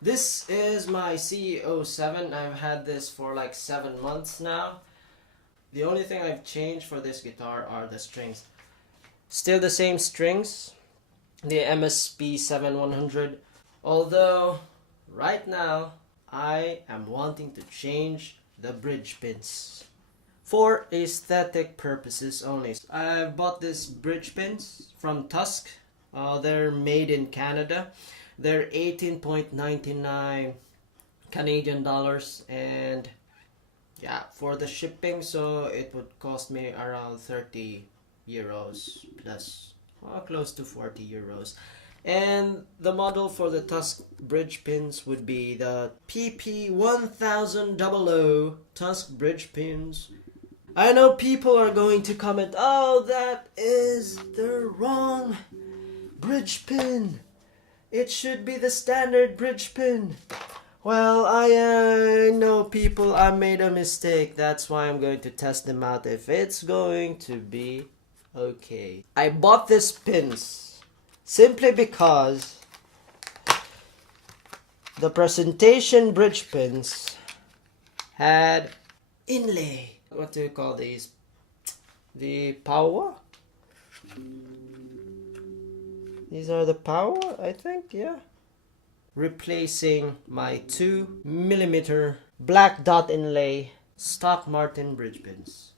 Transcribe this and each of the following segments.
This is my Ceo7. I've had this for like 7 months now. The only thing I've changed for this guitar are the strings. Still the same strings, the pp-1000-100. Although, right now, I am wanting to change the bridge pins for aesthetic purposes only. I bought these bridge pins from Tusq. They're made in Canada. They're 18.99 Canadian dollars, and yeah, for the shipping, so it would cost me around 30 euros plus, close to 40 euros. And the model for the Tusq bridge pins would be the pp-1000-00 Tusq bridge pins. I know people are going to comment, oh, that is the wrong bridge pin. It should be the standard bridge pin. Well, I know people, I made a mistake. That's why I'm going to test them out if it's going to be okay. I bought these pins simply because the presentation bridge pins had inlay. What do you call these? The Paua? These are the Paua, I think, yeah. Replacing my 2mm black dot inlay stock Martin bridge pins.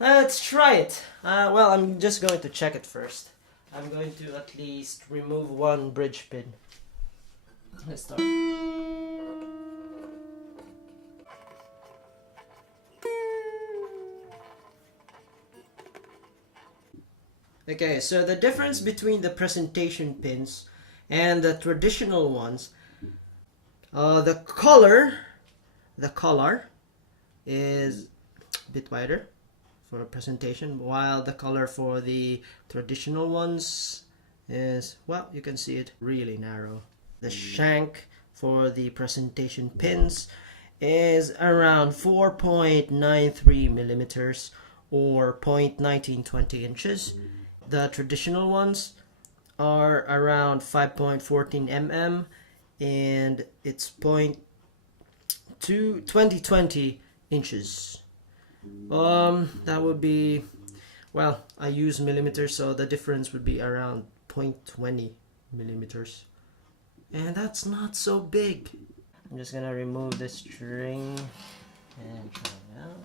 Let's try it. Well, I'm just going to check it first. I'm going to at least remove one bridge pin. Let's start. Okay, so the difference between the presentation pins and the traditional ones, the color is a bit wider for the presentation, while the color for the traditional ones is, well, you can see it really narrow. The shank for the presentation pins is around 4.93 millimeters or 0.1920 inches. The traditional ones are around 5.14 mm and it's 2020 inches. That would be, well, I use millimeters, so the difference would be around 0.20 millimeters, and that's not so big. I'm just gonna remove the string and try it out.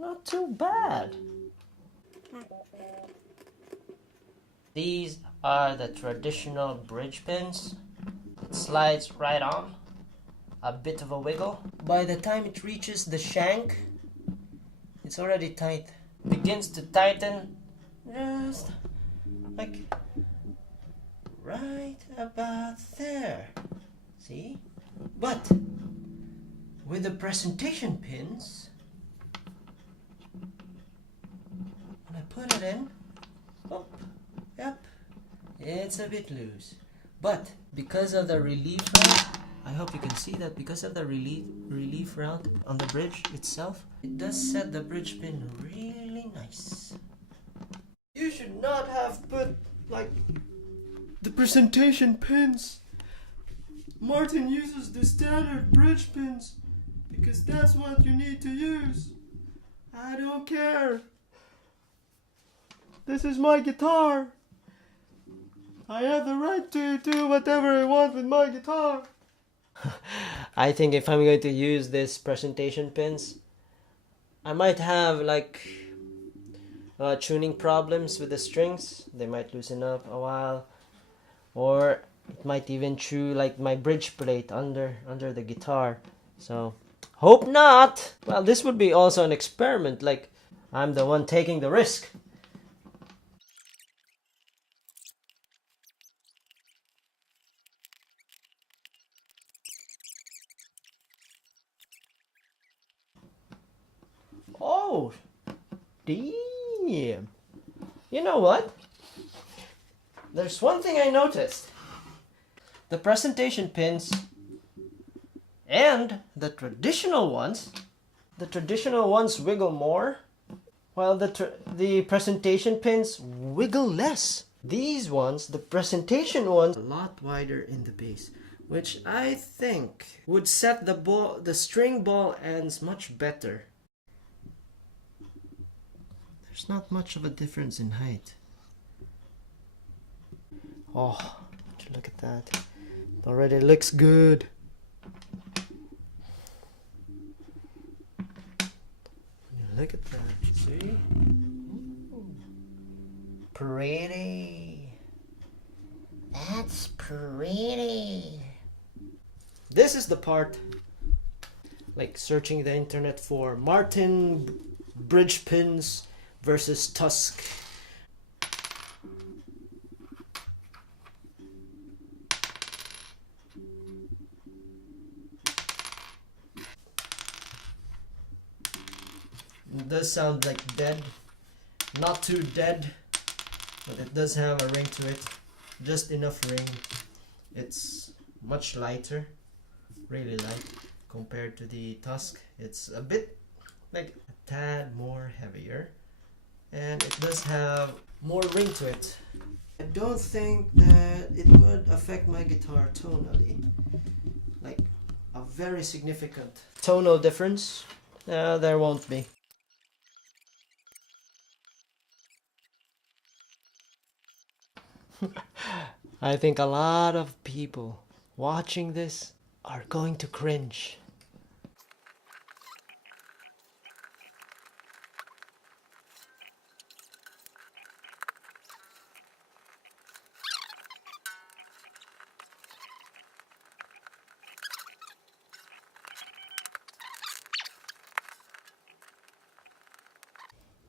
Not too bad. These are the traditional bridge pins. It slides right on. A bit of a wiggle. By the time it reaches the shank, it's already tight. Begins to tighten just like right about there. See? But with the presentation pins, when I put it in, oh, yep, it's a bit loose. But because of the relief round, I hope you can see that because of the relief round on the bridge itself, it does set the bridge pin really nice. You should not have put like the presentation pins. Martin uses the standard bridge pins because that's what you need to use. I don't care. This is my guitar. I have the right to do whatever I want with my guitar. I think if I'm going to use this presentation pins, I might have like tuning problems with the strings. They might loosen up a while, or it might even chew like my bridge plate under the guitar. So hope not. Well, this would be also an experiment, like I'm the one taking the risk. Oh, damn. You know what? There's one thing I noticed. The presentation pins and the traditional ones wiggle more, while the presentation pins wiggle less. These ones, the presentation ones, a lot wider in the base, which I think would set the string ball ends much better. There's not much of a difference in height. Oh, look at that. It already looks good. Look at that. See? Pretty. That's pretty. This is the part, like searching the internet for Martin bridge pins versus Tusq. It does sound like dead. Not too dead, but it does have a ring to it. Just enough ring. It's much lighter, really light compared to the Tusq. It's a bit, like a tad more heavier, and it does have more ring to it. I don't think that it would affect my guitar tonally, like a very significant tonal difference. There won't be. I think a lot of people watching this are going to cringe.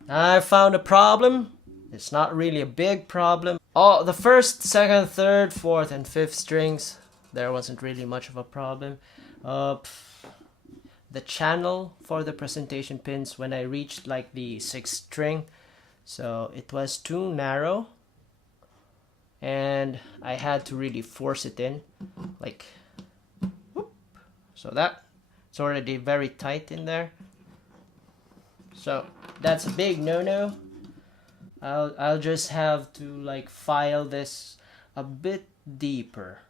I found a problem. It's not really a big problem. Oh, the first, second, third, fourth, and fifth strings, there wasn't really much of a problem. The channel for the presentation pins, when I reached like the sixth string, so it was too narrow, and I had to really force it in, like, whoop. So that it's already very tight in there. So that's a big no-no. I'll just have to like file this a bit deeper.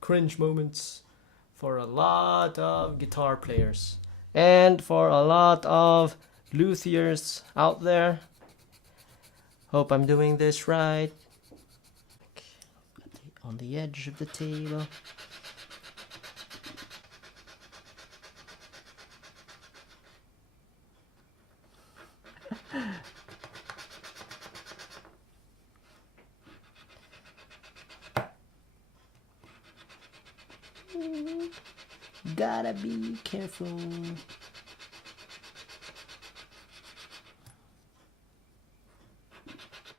Cringe moments for a lot of guitar players and for a lot of luthiers out there. Hope I'm doing this right. On the edge of the table. Gotta be careful.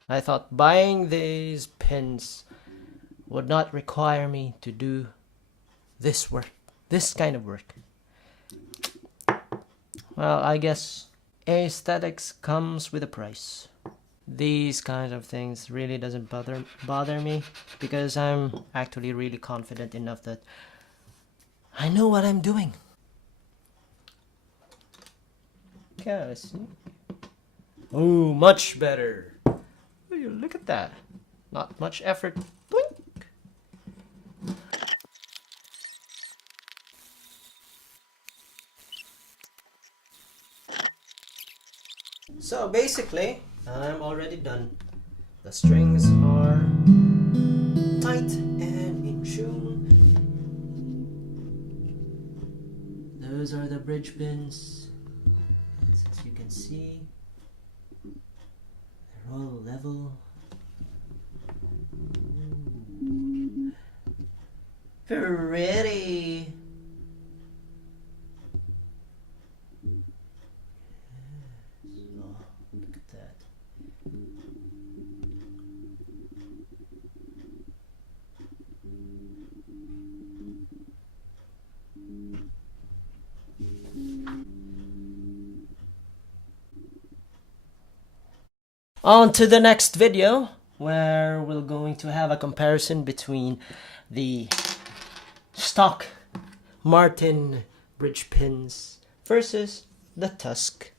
I thought buying these pins would not require me to do this work, this kind of work. Well, I guess aesthetics comes with a price. These kinds of things really doesn't bother me because I'm actually really confident enough that I know what I'm doing. Okay, let's see. Oh, much better. Oh, look at that. Not much effort. Boink. So basically, I'm already done. The strings are tight and in tune. Those are the bridge pins. As you can see, they're all level. Ooh. Pretty. Look at that. On to the next video, where we're going to have a comparison between the stock Martin bridge pins versus the Tusq.